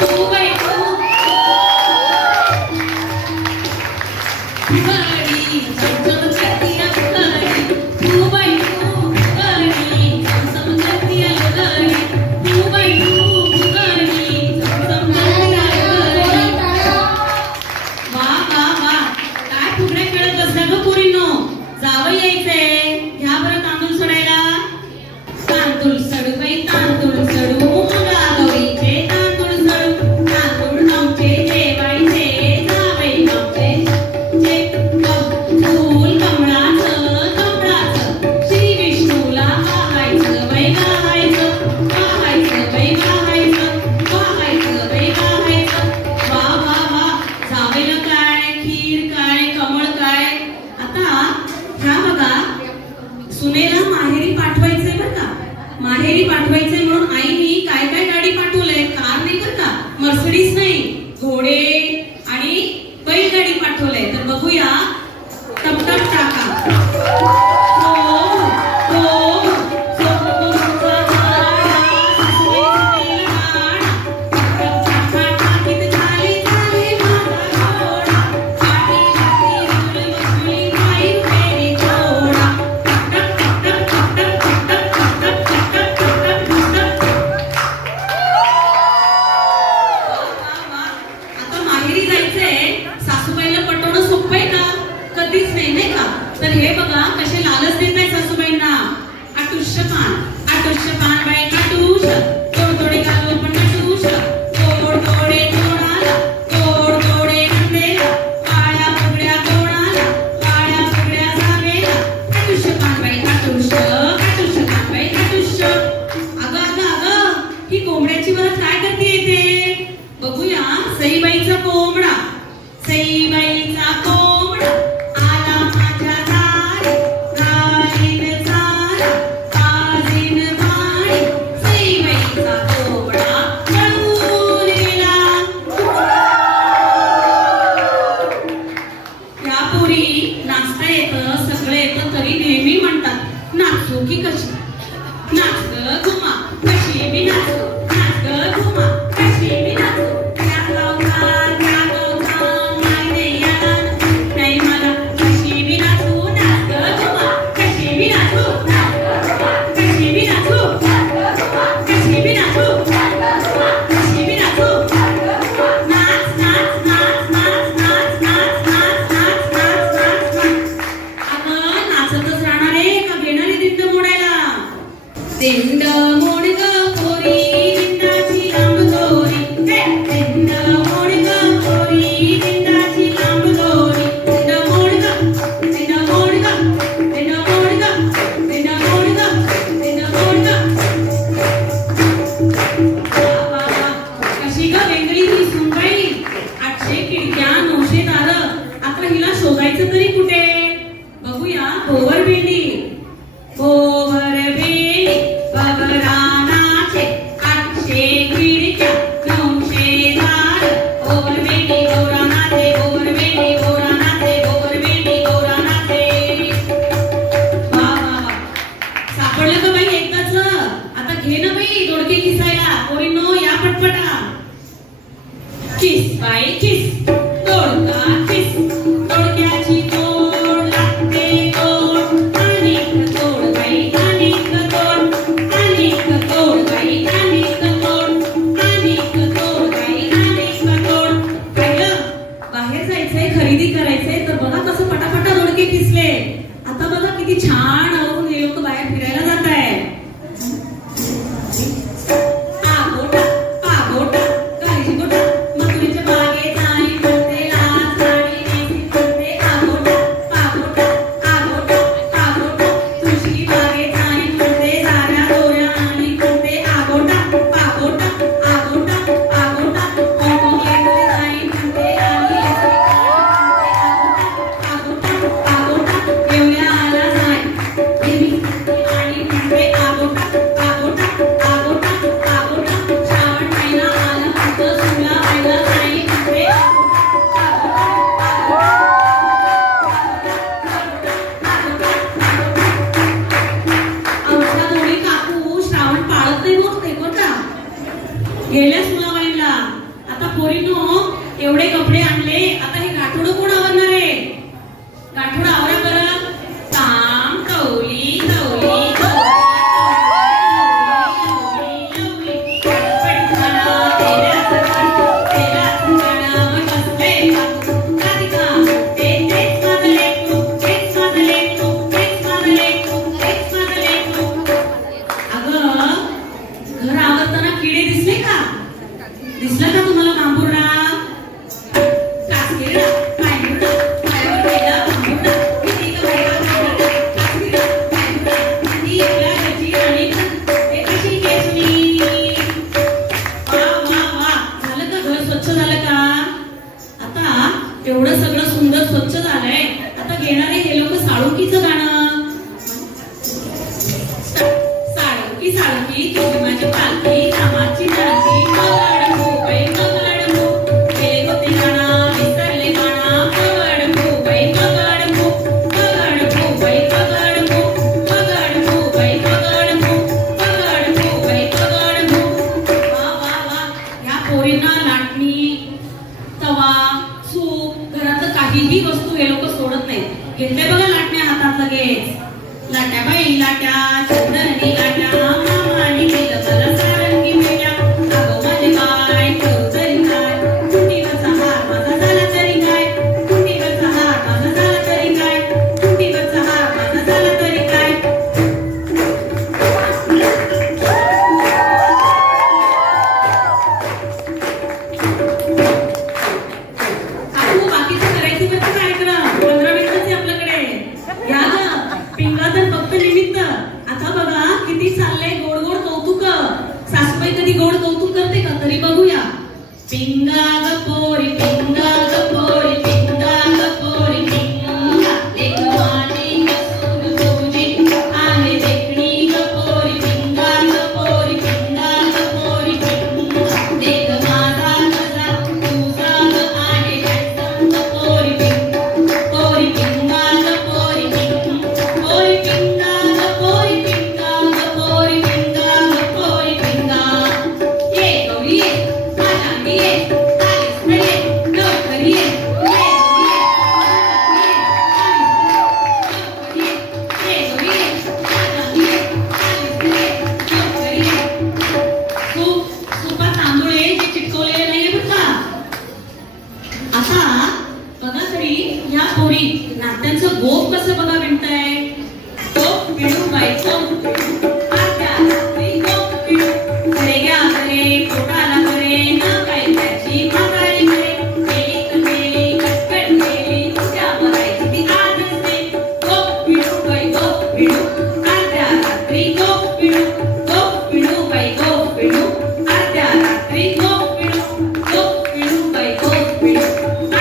तू बाई तू गाडी चमचम करती गाडी तू बाई तू गाडी चमचम करती गाडी तू बाई तू गाडी चमचम करती गाडी वा वा वा काय फुगड्या खेळत बसल्या ग पोरींनो जावं यायचंय घ्या बरं तांदूळ सोडायला तांदूळ सडू बाई तांदूळ सडू गौरीचे तांदूळ सडू तांदूळ आमचे जेवायचे जावई आमचे जे फूल कमळाचं कमळाचं श्री विष्णूला वाहायचं बाई वाहायचं वाहायचं बाई वाहायचं वाहायचं बाई वाहायचं वा वा वा जावेलं काय खीर काय कमळ काय आता ह्या बघा सुनेला माहेरी पाठवायचंय बरं का माहेरी पाठवायचंय म्हणून आईनी काय काय गाडी पाठवलंय कार नाही बरं का मर्सिडीज नाही घोडे आणि बैलगाडी पाठवलंय तर बघूया टपटप टाका कधीच नाही नाही का तर हे बघा कसे लालच देत आहे सासूबाईंना आटुष्य पान बाई काटूश तोड तोडे घालून पण काटूश तोड तोडे तोडाला तोड तोडे नंदेला काळ्या फुगड्या तोडाला काळ्या फुगड्या जावेला आटुष्य पान बाई काटूश पान बाई काटूश अगं अगं अगं ही कोंबड्याची वरात काय करते इथे बघूया सईबाईचा कोंबडा सईबाईचा कोंबडा आला माझ्या दारी गालीन झाला काजीन भाडी सईबाईचा कोंबडा पळून गेला या पोरी नाचता येतं सगळं येतं तरी नेहमी म्हणतात नाचू की कशी नाच ग घुमा कशी बी नाचू नाच ग घुमा कशी बी नाचू दिंड मोडग पोरी दिंडाची लांब दोरी दिंड मोडग पोरी दिंडाची लांब दोरी दिंड मोडग दिंड मोडग दिंड मोडग दिंड मोडग दिंड मोडग कशी ग वेगळी ही सुनबाई 800 खिडक्या 900 दारं आता हिला शोधायचं तरी कुठे बघूया भोवर भेंडी भोवर भेंडी बबरानाचे 800 खिडक्या 900 दार भोवर भेंडी गौरानाचे भोवर भेंडी गौरानाचे भोवर भेंडी गौरानाचे वा वा वा सापडलं का बाई एकदाच आता घे ना बाई दोडके किसायला पोरींनो या पटपटा किस बाई किस दोडका किस दोडक्याची तोड लागते तोड अनेक तोड बाई अनेक तोड अनेक तोड बाई अनेक तोड अनेक तोड बाई अनेक तोड पहिलं बाहेर जायचंय खरेदी करायचंय तर बघा कसं पटापटा दोडके किसले आता बघा किती छान आवरून हे लोक बाहेर फिरायला जात आहे पोरीनो एवढे कपडे आणले, आता हे गाठोडं कोण आवरणार आहे? गाठोडं आवरा बरं. काम कवली कवली दिसलं का तुम्हाला बांबुर्डा? कासकीर्डा, पायमुर्डा, पायावर गेला बांबुर्डा, किती का बाया बांबुर्डा, कासकीर्डा, पायमुर्डा, किती एकला गची आणि हे कशी केसली. वा वा वा, झालं का घर स्वच्छ झालं का? आता एवढं सगळं सुंदर स्वच्छ झालंय, आता घेणारे हे लोक साळुंकीचं गाणं. साळुंकी साळुंकी तुझी माझी पालखी, रामाची नाती काहीही वस्तू हे लोक सोडत नाहीत. घेतले बघा लाटण्या हातात लगेच. लाट्या बाई लाट्या, चंदनी लाट्या, मामानी केलं मला सारंगी मेल्या. अगो माझे काय करू तरी काय, कुंडीवरचा हार माझा झाला तरी काय, कुंडीवरचा हार माझा झाला तरी काय, कुंडीवरचा हार माझा झाला तरी काय. आता बघा किती चाललंय गोड गोड कौतुक. सासूबाई कधी गोड कौतुक करते का? तरी बघूया. पिंगा ग पोरी पिंगा ग पोरी पिंगा ग पोरी पिंगा, लेक माझी सून तुझी आहे देखणी ग पोरी पिंगा ग पोरी पिंगा ग पोरी पिंगा, लेक माझा गजा तुझा ग आहे हॅन्डसम ग पोरी पिंगा, पोरी पिंगा ग पोरी पिंगा, पोरी पिंगा ग पोरी पिंगा ग पोरी पिंगा ग पोरी पिंगा. ये गौरी ये, माझ्या अंगी ये, आलीस ना ये, लवकर ये, ये गौरी ये, ये गौरी ये, माझ्या अंगी ये, आलीस ना ये, लवकर ये. सुपात तांदूळ आहे जे चिटकवलेले नाहीये बरं का. आता बघा तरी ह्या पोरी नात्यांचं गोप कसं बघा विणताय. गोप विणू बाई गोप विणू, आत्या रात्री गोप विणू, घरे घ्या घरे पोटाला घरे, ना काय त्याची म्हातारी घरे, गेली तर गेली कटकट गेली, उद्या बघायची ती आजच नाही. गोप विणू बाई गोप विणू, आत्या रात्री गोप विणू, गोप विणू बाई गोप विणू, आत्या रात्री गोप विणू, गोप विणू बाई गोप विणू,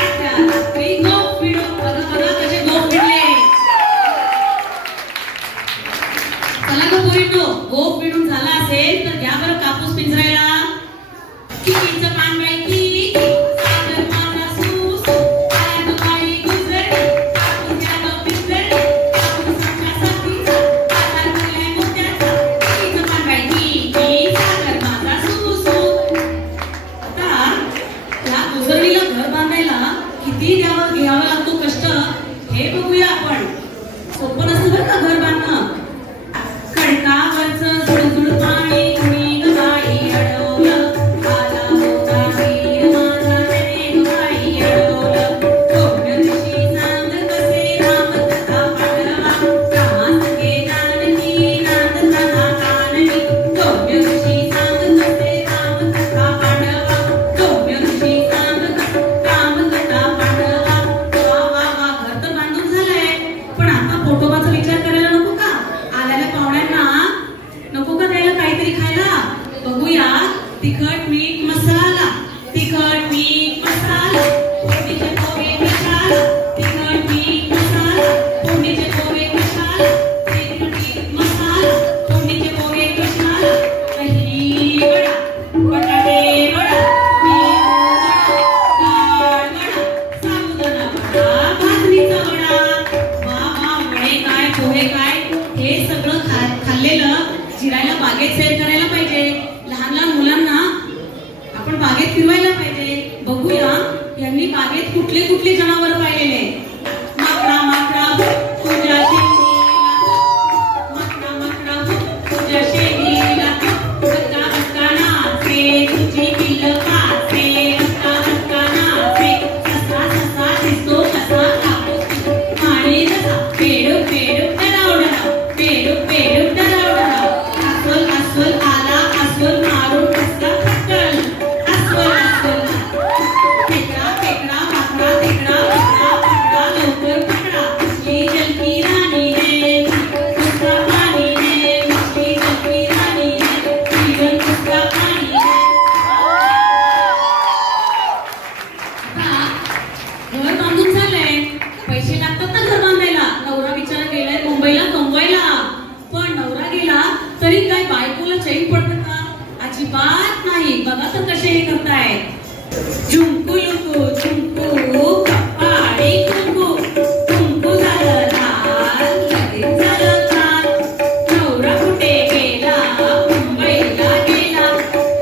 आत्या रात्री गोप विणू. बघा बघा कसे गोप विणले. चला का पोरींनो, गोप विणून झाला असेल तर घ्या बरं कापूस पिंजरायला. कितीचं पान बाई किती, सागर माझा सूस, आया तो बाई गुजरली, कापूस घ्या गं पिंजरली, कापूसाच्या साथीचा, बाजार भरलाय मोत्याचा. कितीचं पान बाई किती, सागर माझा सूस. आता या गुजरलीला घर बांधायला किती घ्यावं लागतो कष्ट हे बघूया आपण. सोपं नसतं बरं का घर बांधणं. खडकावरचं झुळझुळ पाणी कुणी ग बाई अडवलं, आला होता तीर माझा त्याने ग बाई अडवलं. कोण्या दिवशी सांग कसे राम कथा पांडवा, रामासंगे जानकी नांदताना काननी. कोण्या दिवशी सांग कसे राम कथा पांडवा, कोण्या दिवशी सांग राम कथा पांडवा. वा वा वा, घर तर बांधून झालंय, पण आता पोटोबाचा विचार करायला नको का? आलेल्या पाहुण्यांना नको का द्यायला काहीतरी खायला? बघूया. तिखट मीठ मसाला, तिखट मीठ मसाला, फोडणीचे पोहे मसाला, तिखट मीठ मसाला, फोडणीचे पोहे मसाला, तिखट मीठ मसाला, फोडणीचे पोहे मसाला. दही वडा, बटाटे वडा, डाळ वडा, साबुदाणा वडा, भाजणीचा वडा. वा वा, वडे काय पोहे काय, हे सगळं खाल्लेलं जिरायला बागेत सैर करायला पाहिजे. लहान लहान मुलांना आपण बागेत फिरवायला पाहिजे. बागेत कुठले कुठले जनावर पाहिलेले? माकडा माकडा तुझ्या शेंगीला, माकडा माकडा तुझ्या शेंगीला, हक्का हक्का नाचे तुझी पिल्लं काचे, हक्का हक्का नाचे, ससा ससा दिसतो कसा कापूस, आणि जसा पेडू पेडू डराव डराव, पेडू पेडू डराव डराव, अस्वल अस्वल आला अस्वल मारून कसा पटकन, अस्वल अस्वल खेकडा खेकडा माकडा खेकडा पकडा पकडा लवकर पकडा, मछली जलकी राणी है उसका पाणी है, मछली जलकी राणी है जीवन उसका पाणी है. आता घर बांधून झालंय, पैसे लागतात ना घर बांधायला. नवरा बिचारा गेलाय मुंबईला कमवायला, पण नवरा गेला तरी काय बायकोला चैन पडतं का? अजिबात नाही. बघा तर कसे हे करताय. झुंकू लुकू झुंकू कपाळी कुंकू, कुंकू झालं लाल लगेच झालं काल. नवरा कुठे गेला? मुंबईला गेला,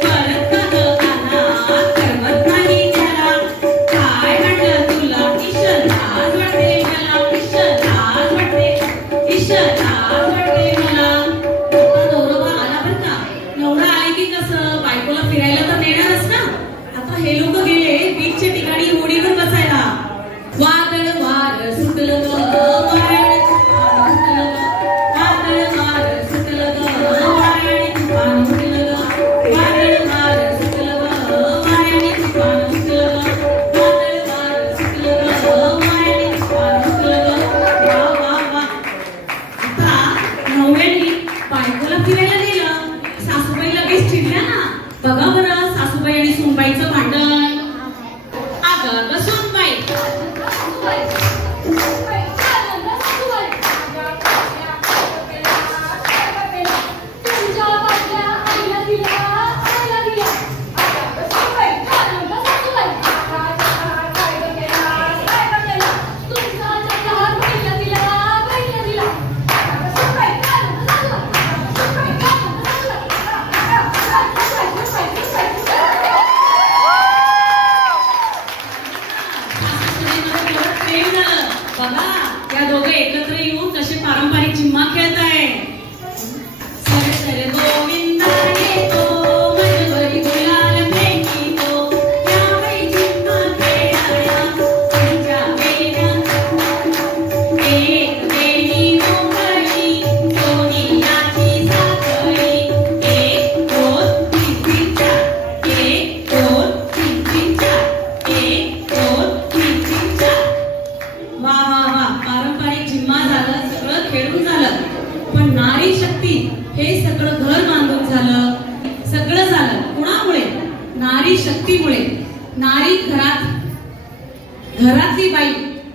परत कधी आला करमत नाही त्याला. काय म्हटलं तुला? ईश्वर लाज वाटते मला, ईश्वर लाज वाटते, ईश्वर लाज वाटते मला. आता नवरा आला बरं का. नवरा आले की कसं बायकोला फिरायला तर नेणारच ना. आता हे लोक गेले बीचच्या ठिकाणी होडीवर बसायला. वादळ वार सुटलं ग वाऱ्याने तुफान उठलं ग, वादळ वार सुटलं ग वाऱ्याने तुफान उठलं ग, वादळ वार सुटलं ग वाऱ्याने तुफान उठलं ग, वादळ वार सुटलं ग वाऱ्याने तुफान उठलं ग. वा वा वा. आता नवऱ्याने बायकोला फिरायला नेलं, सासूबाई लगेच चिडल्या ना. बघा बरं सासूबाई आणि सुनबाईचं भांडण. अगं अगं सुनबाई, बघा या दोघे एकत्र येऊन कसे पारंपरिक झिम्मा खेळताय. सर सर गोविंदा येतो मनभरी गुलाल फेकीतो, यावेळी झिम्मा खेळाया तुमच्या वेड्यात. एक वेणी मोकळी सोनियाची साखळी, एक दोन तीन तीन चार, एक दोन तीन तीन चार, एक दोन तीन तीन चार. वा वा वा. पारंपरिक झिम्मा झालं, सगळं खेळून झालं, पण नारी शक्ती हे सगळं घर बांधून झालं, सगळं झालं कुणामुळे? नारी शक्तीमुळे. नारी घरातली बाई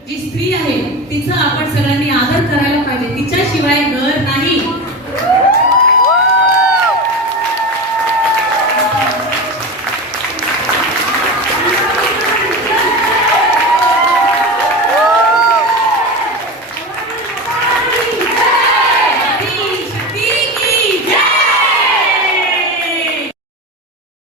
जी स्त्री आहे तिचा आपण सगळ्यांनी आदर करायला पाहिजे. तिच्याशिवाय घर नाही.